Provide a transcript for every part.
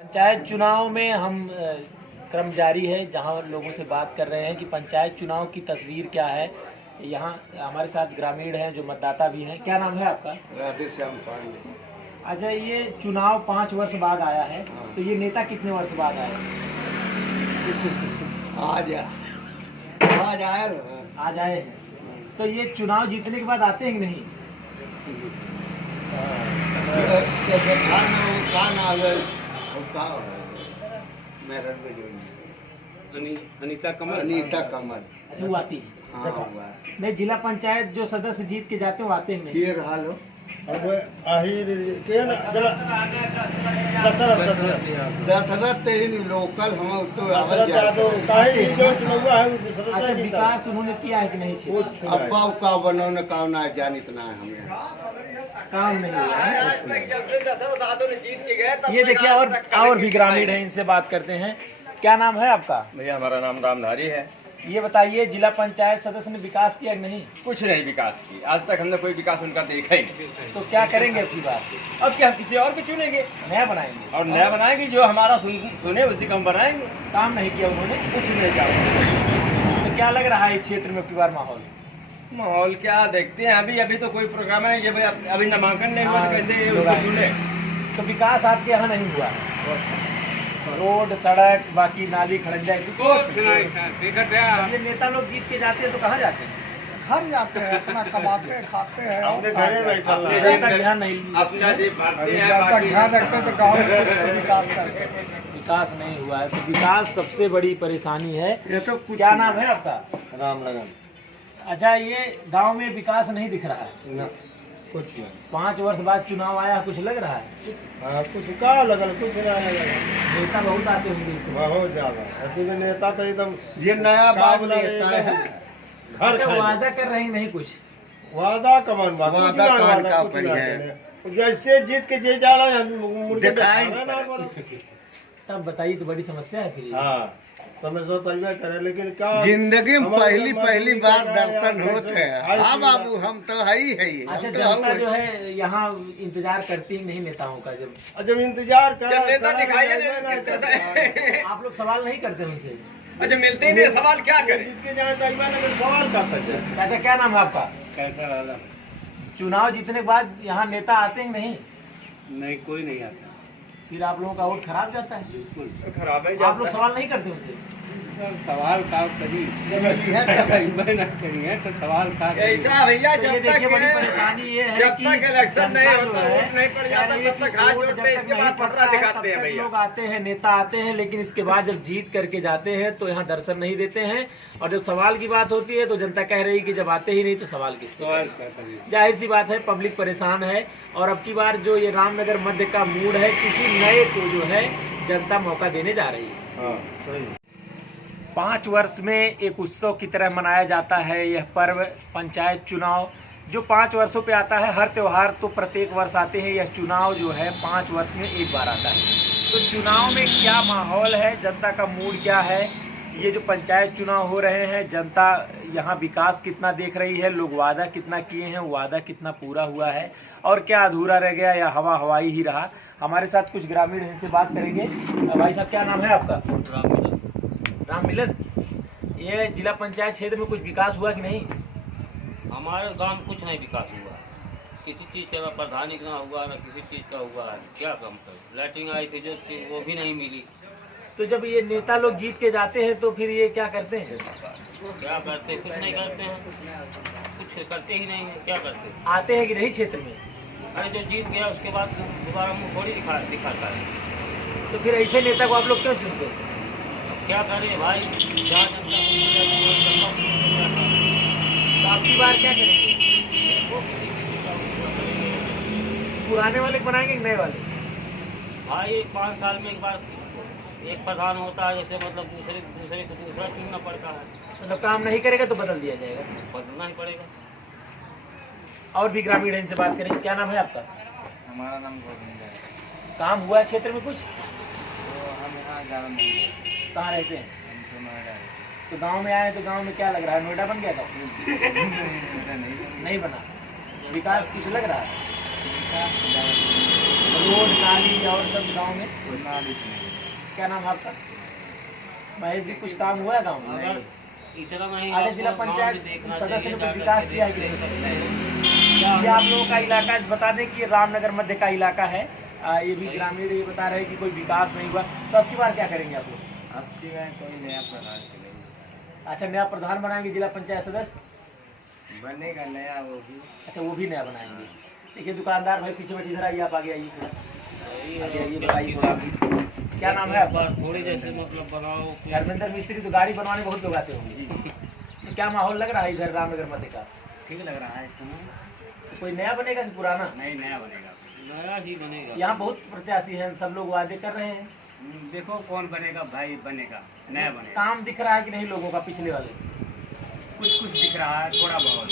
पंचायत चुनाव में हम क्रम जारी है जहां लोगों से बात कर रहे हैं कि पंचायत चुनाव की तस्वीर क्या है। यहाँ हमारे साथ ग्रामीण हैं जो मतदाता भी हैं। क्या नाम है आपका? राधेश्याम पांडे। अच्छा, ये चुनाव 5 वर्ष बाद आया है, तो ये नेता कितने वर्ष बाद आए? आज आए आज आए हैं। तो ये चुनाव जीतने के बाद आते हैं कि नहीं? अनीता कमल। अच्छा, वो आती है। हाँ, नहीं, जिला पंचायत जो सदस्य जीत के जाते हैं वो आते हैं नहीं? हाल हो दशरथ लोकल हम तो अच्छा, विकास उन्होंने किया है कि नहीं? अब्बा का बनौने का ना जानित ना है हमें काम नहीं हुआ है। ये देखिए, और भी ग्रामीण हैं, इनसे बात करते हैं। क्या नाम है आपका? भैया हमारा नाम रामधारी है। ये बताइए, जिला पंचायत सदस्य ने विकास किया कि नहीं? कुछ नहीं विकास की, आज तक हमने कोई विकास उनका देखा ही नहीं। तो क्या करेंगे अब की बार? अब क्या, हम किसी और को चुनेंगे नया बनाएंगे और नया बनाएंगे, जो हमारा सुने उसी का हम बनाएंगे। काम नहीं किया उन्होंने? कुछ नहीं किया। तो क्या लग रहा है इस क्षेत्र में अब की बार माहौल क्या देखते हैं, अभी तो कोई प्रोग्राम है, ये अभी नामांकन नहीं हुआ, तो कैसे उसको चुने? तो विकास आपके यहाँ नहीं हुआ? रोड, सड़क, बाकी नाली खड़ंजा ये नेता लोग जीत के जाते हैं तो कहाँ जाते हैं? घर जाते हैं, अपना कमाते खाते हैं, अपने घरे बैठे ज्यादा ध्यान नहीं, अपना जी भरते हैं, ध्यान रखते तो गाँव में विकास करते। विकास नहीं हुआ है। तो विकास सबसे बड़ी परेशानी है। ये तो क्या नाम है आपका? राम लगन। अच्छा, ये गांव में विकास नहीं दिख रहा है। ना कुछ नहीं। 5 वर्ष बाद चुनाव आया, कुछ लग रहा है? कुछ का लगल, कुछ नहीं लगल। नेता बहुत आते होंगे इसमें। बहुत ज्यादा नेता तो एकदम ये नया बाब नेता है। अच्छा, वादा कर रहे नहीं कुछ? वादा कमान जैसे जीत के जे जाला तब बताइए, तो बड़ी समस्या है फिर। हाँ, समझो तजबा करे, लेकिन क्या जिंदगी में पहली बार दर्शन होते हैं। हाँ बाबू, हम तो है ही है। अच्छा, जनता जो है यहाँ इंतजार करती नहीं नेताओं का? जब इंतजार कर आप लोग सवाल नहीं करते उनसे? अच्छा, मिलते ही नहीं, सवाल क्या करें? जीत के जाए तजबा लगे, सवाल का करते। चाचा, क्या नाम है आपका? कैसा वाला? चुनाव जीतने के बाद यहाँ नेता आते हैं नहीं? नहीं, कोई नहीं आता। फिर आप लोगों का वोट खराब जाता है? बिल्कुल खराब है। आप लोग सवाल नहीं करते उनसे? सवाल का करी ना करिए तो सवाल का ऐसा भैया, तो जब ये तक देखिए, बड़ी परेशानी ये है जब कि तक इलेक्शन नहीं जनता होता, जो है, वोट नहीं पड़ जाता, तब तक हाथ वोट जोड़ते हैं, जब इसके तक बाद नहीं पटरा पड़ता है, दिखाते हैं तब तक भैया। लोग आते हैं, नेता आते हैं, लेकिन इसके बाद जब जीत करके जाते हैं तो यहाँ दर्शन नहीं देते हैं। और जब सवाल की बात होती है तो जनता कह रही कि जब आते ही नहीं तो सवाल किससे? सवाल का करी। जाहिर सी बात है, पब्लिक परेशान है। और अब की बार जो ये रामनगर मध्य का मूड है, किसी नए को जो है जनता मौका देने जा रही है। 5 वर्ष में एक उत्सव की तरह मनाया जाता है यह पर्व पंचायत चुनाव, जो 5 वर्षों पे आता है। हर त्योहार तो प्रत्येक वर्ष आते हैं, यह चुनाव जो है 5 वर्ष में एक बार आता है। तो चुनाव में क्या माहौल है, जनता का मूड क्या है, ये जो पंचायत चुनाव हो रहे हैं, जनता यहाँ विकास कितना देख रही है, लोग वादा कितना किए हैं, वादा कितना पूरा हुआ है, और क्या अधूरा रह गया या हवा हवाई ही रहा। हमारे साथ कुछ ग्रामीण हैं, इनसे बात करेंगे। भाई साहब, क्या नाम है आपका? राम मिलन। ये जिला पंचायत क्षेत्र में कुछ विकास हुआ कि नहीं? हमारे गांव में कुछ नहीं विकास हुआ, किसी चीज़ का प्रधानिक ना हुआ, ना किसी चीज़ का हुआ। क्या कम कर, लाइटिंग आई थी जो थी वो भी नहीं मिली। तो जब ये नेता लोग जीत के जाते हैं तो फिर ये क्या करते हैं? क्या करते, कुछ नहीं करते हैं, कुछ करते ही नहीं है। क्या करते, आते हैं कि नहीं क्षेत्र में? अरे जो जीत गया उसके बाद दोबारा मुँह थोड़ी दिखाता है। तो फिर ऐसे नेता को आप लोग क्यों चुनते हैं? क्या करें भाई, जहाँ जनता तो आपकी बार क्या करेंगे? पुराने वाले बनाएंगे कि नए वाले? भाई 5 साल में एक बार एक प्रधान होता है, जैसे मतलब दूसरे को दूसरा चुनना पड़ता है। मतलब काम नहीं करेगा तो बदल दिया जाएगा? बदलना ही पड़ेगा। और भी ग्रामीण इनसे बात करेंगे। क्या नाम है आपका? हमारा नाम गोविंद है। काम हुआ है क्षेत्र में कुछ? तो हम यहाँ गाँव में कहाँ रहते हैं? हम तो नोएडा है। तो गांव में आए तो गांव में क्या लग रहा है, नोएडा बन गया था? नहीं बना। विकास कुछ लग रहा है? विकास रोड नाली और सब गाँव में? क्या नाम है आपका? महेश जी, कुछ काम हुआ है गाँव में? अगर इतना नहीं आगे आपको जिला गाँव पंचायत में देखना सदस्य ने चाहिए, कुछ विकास किया है कि नहीं? ये आप लोगों का इलाका, बता दें कि ये रामनगर मध्य का इलाका है। ये भी ग्रामीण ये बता रहे हैं कि कोई विकास नहीं हुआ, तो अब की बार क्या करेंगे आप लोग? आपकी बार कोई नया प्रधान चलेगा, अच्छा, नया प्रधान बनाएंगे जिला पंचायत सदस्य? बनेगा नया वो भी। अच्छा, वो भी नया बनाएंगे। देखिए दुकानदार भाई पीछे बैठे, इधर आइए, आप आगे आइए, आगे आइए, बताइए थोड़ा भी। क्या नाम है आपका? थोड़ी जैसे मतलब बनाओ। धर्मेंद्र मिस्त्री, तो गाड़ी बनवाने बहुत लोग आते होंगे। तो क्या माहौल लग रहा है इधर रामनगर मध्य का? ठीक लग रहा है इस समय। तो कोई नया बनेगा कि पुराना? नहीं, नया बनेगा। नया ही बनेगा। यहाँ बहुत प्रत्याशी हैं, सब लोग वादे कर रहे हैं। देखो कौन बनेगा भाई, बनेगा नया बनेगा। काम दिख रहा है कि नहीं लोगों का पिछले वाले? कुछ कुछ दिख रहा है, थोड़ा बहुत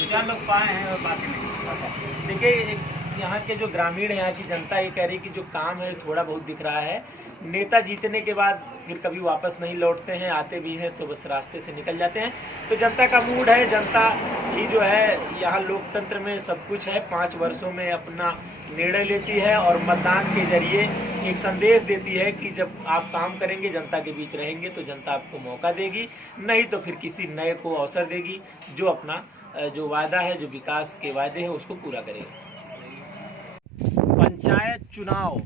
2-4 लोग पाए हैं और बाकी नहीं। अच्छा, देखिए यहाँ के जो ग्रामीण यहाँ की जनता ये कह रही कि जो काम है थोड़ा बहुत दिख रहा है। नेता जीतने के बाद फिर कभी वापस नहीं लौटते हैं, आते भी हैं तो बस रास्ते से निकल जाते हैं। तो जनता का मूड है, जनता ही जो है यहाँ लोकतंत्र में सब कुछ है, 5 वर्षों में अपना निर्णय लेती है और मतदान के जरिए एक संदेश देती है कि जब आप काम करेंगे, जनता के बीच रहेंगे तो जनता आपको मौका देगी, नहीं तो फिर किसी नए को अवसर देगी जो अपना जो वादा है, जो विकास के वादे हैं उसको पूरा करेगा। पंचायत चुनाव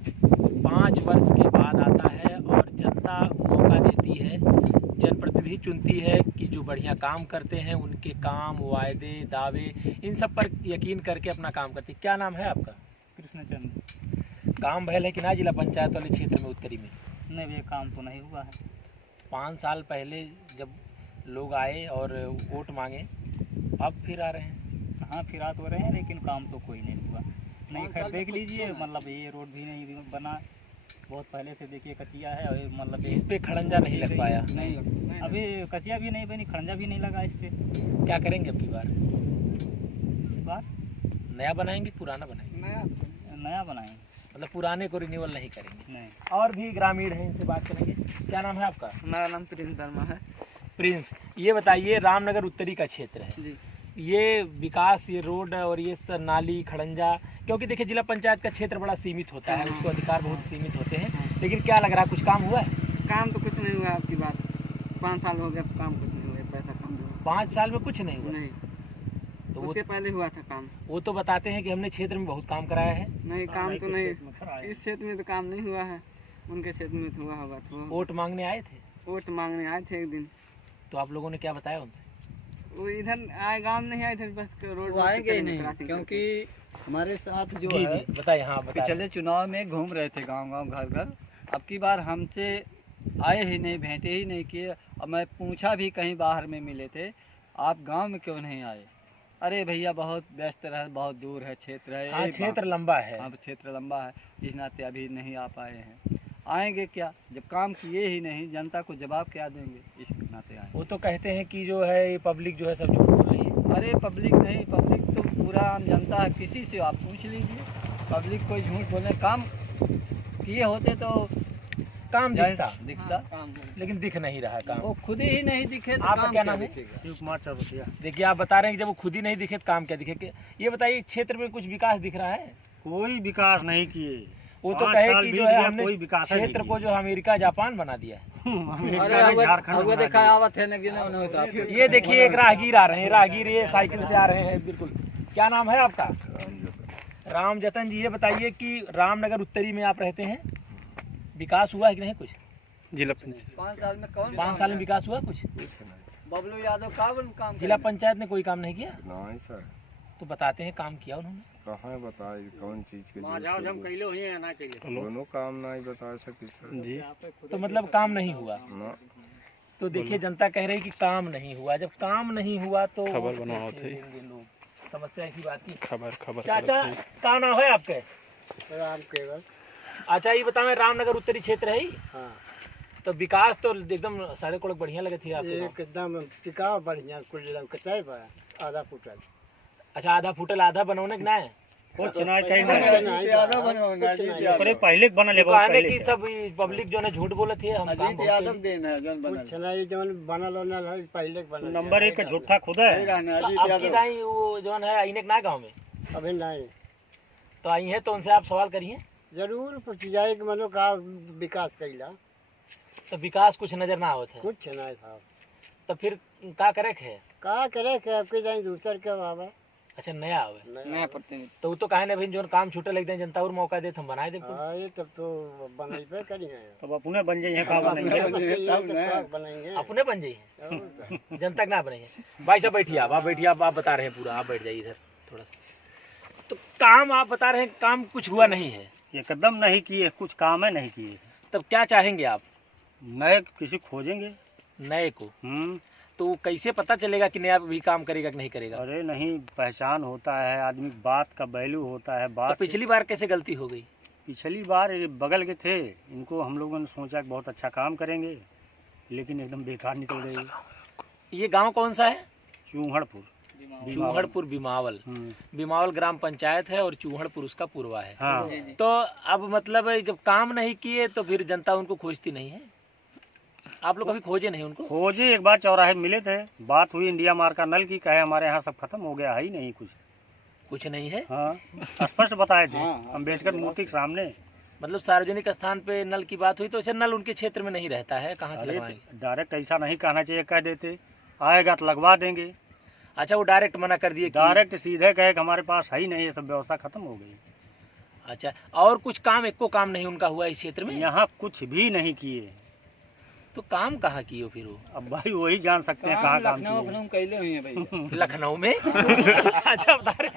5 वर्ष के बाद आता है और जनता मौका देती है, जनप्रतिनिधि चुनती है कि जो बढ़िया काम करते हैं उनके काम, वायदे, दावे, इन सब पर यकीन करके अपना काम करती है। क्या नाम है आपका? कृष्णचंद्र। काम भयल है कि ना जिला पंचायत वाले क्षेत्र में, उत्तरी में? नहीं, ये काम तो नहीं हुआ है। 5 साल पहले जब लोग आए और वोट मांगे, अब फिर आ रहे हैं। हाँ, फिर आ तो रहे हैं लेकिन काम तो कोई नहीं हुआ। नहीं, खैर देख लीजिए, मतलब ये रोड भी नहीं बना, बहुत पहले से देखिए कचिया है, और मतलब इस पे खड़ंजा नहीं लग पाया। नहीं, अभी कचिया भी नहीं बनी, खड़ंजा भी नहीं लगा इस पे। क्या करेंगे अब की बार? इस बार नया बनाएंगे, पुराना बनाएंगे? नया बनाएंगे, मतलब पुराने को रिन्यूअल नहीं करेंगे। नहीं। और भी ग्रामीण हैं, इनसे बात करेंगे। क्या नाम है आपका? मेरा नाम प्रिंस वर्मा है। प्रिंस, ये बताइए, रामनगर उत्तरी का क्षेत्र है जी। ये विकास, ये रोड और ये नाली, खड़ंजा, क्योंकि देखिए जिला पंचायत का क्षेत्र बड़ा सीमित होता है, उसको अधिकार बहुत सीमित होते हैं, लेकिन क्या लग रहा है कुछ काम हुआ है? काम तो कुछ नहीं हुआ आपकी बात। 5 साल हो गया, काम कुछ नहीं हुआ, पैसा कम हुआ। 5 साल में कुछ नहीं हुआ? नहीं, तो उसके पहले हुआ था काम। वो तो बताते हैं कि हमने क्षेत्र में बहुत काम कराया है। नहीं, काम तो नहीं, इस क्षेत्र में तो काम नहीं हुआ है, उनके क्षेत्र में तो हुआ होगा। तो वोट मांगने आए थे? वोट मांगने आए थे एक दिन, तो आप लोगों ने क्या बताया उनसे? वो इधर आए, गांव नहीं आए थे, बस रोड वो आएंगे ही नहीं, क्योंकि हमारे साथ जो जी है जी बताइए। हाँ बताइए। पिछले चुनाव में घूम रहे थे गांव गांव, घर घर। अब की बार हमसे आए ही नहीं, भेंटे ही नहीं किए, और मैं पूछा भी, कहीं बाहर में मिले थे, आप गांव में क्यों नहीं आए? अरे भैया बहुत व्यस्त रहे, बहुत दूर है क्षेत्र है। हाँ, क्षेत्र लंबा है। हाँ, क्षेत्र लंबा है, इस नाते अभी नहीं आ पाए हैं। आएंगे क्या, जब काम किए ही नहीं, जनता को जवाब क्या देंगे, इस नाते आए। वो तो कहते हैं कि जो है ये पब्लिक जो है सब झूठ बोल रही है। अरे पब्लिक नहीं, पब्लिक तो पूरा आम जनता है, किसी से आप पूछ लीजिए, पब्लिक कोई झूठ बोले। काम किए होते तो काम दिखता, काम लेकिन दिख नहीं रहा काम। वो खुद ही नहीं दिखे तो आपका काम क्या क्या नाम है? दिखेगा? शिव कुमार चौरसिया। देखिए आप बता रहे हैं कि जब वो खुद ही नहीं दिखे तो काम क्या दिखे। ये बताइए, क्षेत्र में कुछ विकास दिख रहा है? कोई विकास नहीं किए। वो तो 5 कहे साल कि बीत जो है गया, हमने कोई विकास नहीं क्षेत्र किया। को जो अमेरिका जापान बना दिया है। अरे अब देखा आवत है ना कि ना होता। ये देखिए एक राहगीर आ रहे हैं, राहगीर ये साइकिल से आ रहे हैं। बिल्कुल। क्या नाम है आपका? राम जतन जी, ये बताइए कि रामनगर उत्तरी में आप रहते हैं, विकास हुआ है कि नहीं कुछ? जिला पंचायत 5 साल में कौन 5 साल में विकास हुआ कुछ? बबलू यादव का काम जिला पंचायत ने कोई काम नहीं किया? नहीं सर, तो बताते हैं काम किया उन्होंने। कहाँ बताए कौन चीज के दोनों काम नहीं बता सकते सर जी। तो मतलब काम नहीं हुआ। ना। तो देखिए जनता कह रही कि काम नहीं हुआ। जब काम नहीं हुआ तो खबर बनवाओ थे। देंगे लोग। समस्या ऐसी बात की। खबर चाचा क्या नाम है आपके? राम केवल। अच्छा ये बताओ, रामनगर उत्तरी क्षेत्र है ही? हाँ, तो विकास तो एकदम सड़क उड़क बढ़िया लगे थी आपको? एकदम टिकाव बढ़िया, कुल लौकते बा आधा फुटल। अच्छा, आधा फुटल आधा बनौने के ना है? कुछ ना चाहिए। यादव बनवाना, अजीत यादव। पहले बना ले कहने की सब पब्लिक जो है झूठ बोले थे। हम काम अजीत बहुत यादव तेजी- देन है जन बनल। कुछ नहीं, जवन बनल बनल है पहले के बनल। नंबर 1 का झूठा खुदा सही है। रहने तो अजीत अब की यादव। दाई वो जो है आईने के ना गाँव में अभी नहीं। तो आई है, तो उनसे आप सवाल करिए। जरूर कुछ जाए कि मतलब का विकास कैला तो विकास कुछ नजर ना आवत है, कुछ ना साहब तो फिर का करे है? का करे के आपके जाए दूसर के आवे अच्छा नया आवे, नया प्रतिनिधि तो वो तो कहे ना भाई जो काम छूटे लग जनता और मौका दे हम बनाए दे। ये तब तो बनाइबे करी है तब अपने बन जाइए का बनाएंगे बनाएंगे अपने बन जाइए, जनता के ना बनेंगे। भाई साहब बैठिए, आप बैठिए, आप बता रहे हैं पूरा, आप बैठ जाइए इधर थोड़ा सा। तो काम आप बता रहे हैं, काम कुछ हुआ नहीं है, एकदम नहीं किए, कुछ काम है नहीं किए। तब क्या चाहेंगे आप? नए किसी खोजेंगे नए को। तो कैसे पता चलेगा कि नया भी काम करेगा कि नहीं करेगा? अरे नहीं, पहचान होता है आदमी, बात का वैल्यू होता है। तो बात पिछली बार कैसे गलती हो गई? पिछली बार ये बगल के थे, इनको हम लोगों ने सोचा कि बहुत अच्छा काम करेंगे, लेकिन एकदम बेकार निकल गई। ये गांव कौन सा है? चूहड़पुर। चूहड़पुर बिमावल, बिमावल ग्राम पंचायत है और चूहड़पुर उसका पूर्वा है। हाँ। तो अब मतलब जब काम नहीं किए तो फिर जनता उनको खोजती नहीं है? आप लोग कभी खोजे नहीं उनको? खोजे, एक बार चौराहे मिले थे, बात हुई इंडिया मार का नल की, कहे हमारे यहाँ सब खत्म हो गया है ही नहीं, कुछ नहीं है। हाँ, स्पष्ट बताए थे अम्बेडकर मूर्ति के सामने। मतलब सार्वजनिक स्थान पे नल की बात हुई तो ऐसे नल उनके क्षेत्र में नहीं रहता है, कहाँ से लगवाएंगे? डायरेक्ट ऐसा नहीं कहना चाहिए, कह देते आएगा तो लगवा देंगे। अच्छा, वो डायरेक्ट मना कर दिए? डायरेक्ट सीधे कहे कि हमारे पास है ही नहीं, ये सब व्यवस्था खत्म हो गई। अच्छा, और कुछ काम, एको काम नहीं उनका हुआ इस क्षेत्र में? यहाँ कुछ भी नहीं किए। तो काम कहाँ किए फिर वो? अब भाई वही जान सकते हैं कहाँ काम लखनऊ कैले हुए हैं भाई। लखनऊ में? अच्छा बता रहे,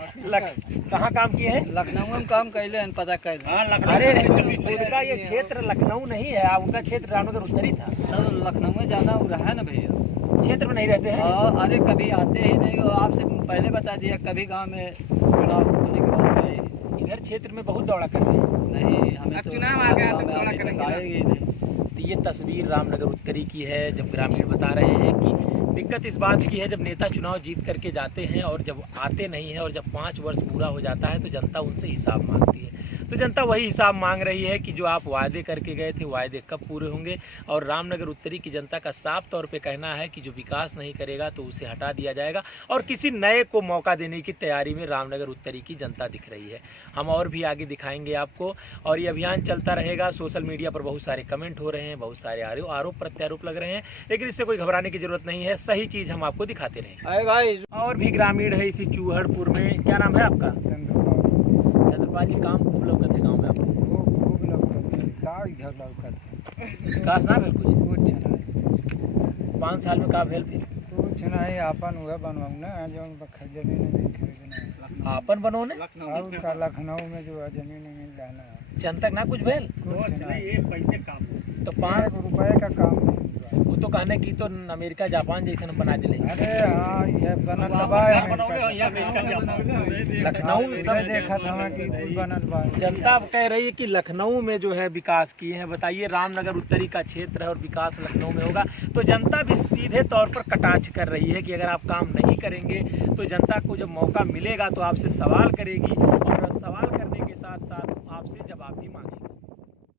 कहाँ काम किए हैं? लखनऊ में काम कैले हैं, पता कैले। अरे उनका ये क्षेत्र लखनऊ नहीं है, उनका क्षेत्र रामनगर उत्तरी था। लखनऊ में जाना रहा है ना भैया, क्षेत्र में नहीं रहते हैं। अरे कभी आते ही नहीं, आपसे पहले बता दिया, कभी गांव में चुनाव होने के बाद गए। इधर क्षेत्र में बहुत दौड़ा करते हैं। नहीं, हमें अब चुनाव आ गया तो दौड़ा करेंगे। आएगी नहीं। तो ये तस्वीर रामनगर उत्तरी की है, जब ग्रामीण बता रहे हैं कि दिक्कत इस बात की है जब नेता चुनाव जीत करके जाते हैं और जब आते नहीं हैं और जब 5 वर्ष पूरा हो जाता है तो जनता उनसे हिसाब मांगती है। तो जनता वही हिसाब मांग रही है कि जो आप वादे करके गए थे, वादे कब पूरे होंगे। और रामनगर उत्तरी की जनता का साफ तौर पे कहना है कि जो विकास नहीं करेगा तो उसे हटा दिया जाएगा और किसी नए को मौका देने की तैयारी में रामनगर उत्तरी की जनता दिख रही है। हम और भी आगे दिखाएंगे आपको और ये अभियान चलता रहेगा। सोशल मीडिया पर बहुत सारे कमेंट हो रहे हैं, बहुत सारे आरोप प्रत्यारोप लग रहे हैं, लेकिन इससे कोई घबराने की जरूरत नहीं है, सही चीज़ हम आपको दिखाते रहेंगे। अरे भाई, और भी ग्रामीण है इसी चूहड़पुर में। क्या नाम है आपका? चंद्रपाल जी, काम खूब लौकत है गाँव में आपको? विकास ना भेल कुछ 5 साल में का भेल फिर? कुछ नहीं, आपन हुआ बनवाऊँ ना, जो जमीन नहीं खरीदना है। आपन बनोने? लखनऊ में जो है जमीन नहीं लाना है। जनता ना कुछ भेल? कुछ नहीं, ये पैसे काम तो 5 रुपए का काम नहीं। वो तो कहने की तो अमेरिका जापान जैसे बना दिले। अरे हाँ, ये बनल लखनऊ सब देखा था कि बनल बा। जनता कह रही है कि लखनऊ में जो है विकास किए हैं। बताइए, रामनगर उत्तरी का क्षेत्र है और विकास लखनऊ में होगा। तो जनता भी सीधे तौर पर कटाक्ष कर रही है कि अगर आप काम नहीं करेंगे तो जनता को जब मौका मिलेगा तो आपसे सवाल करेगी और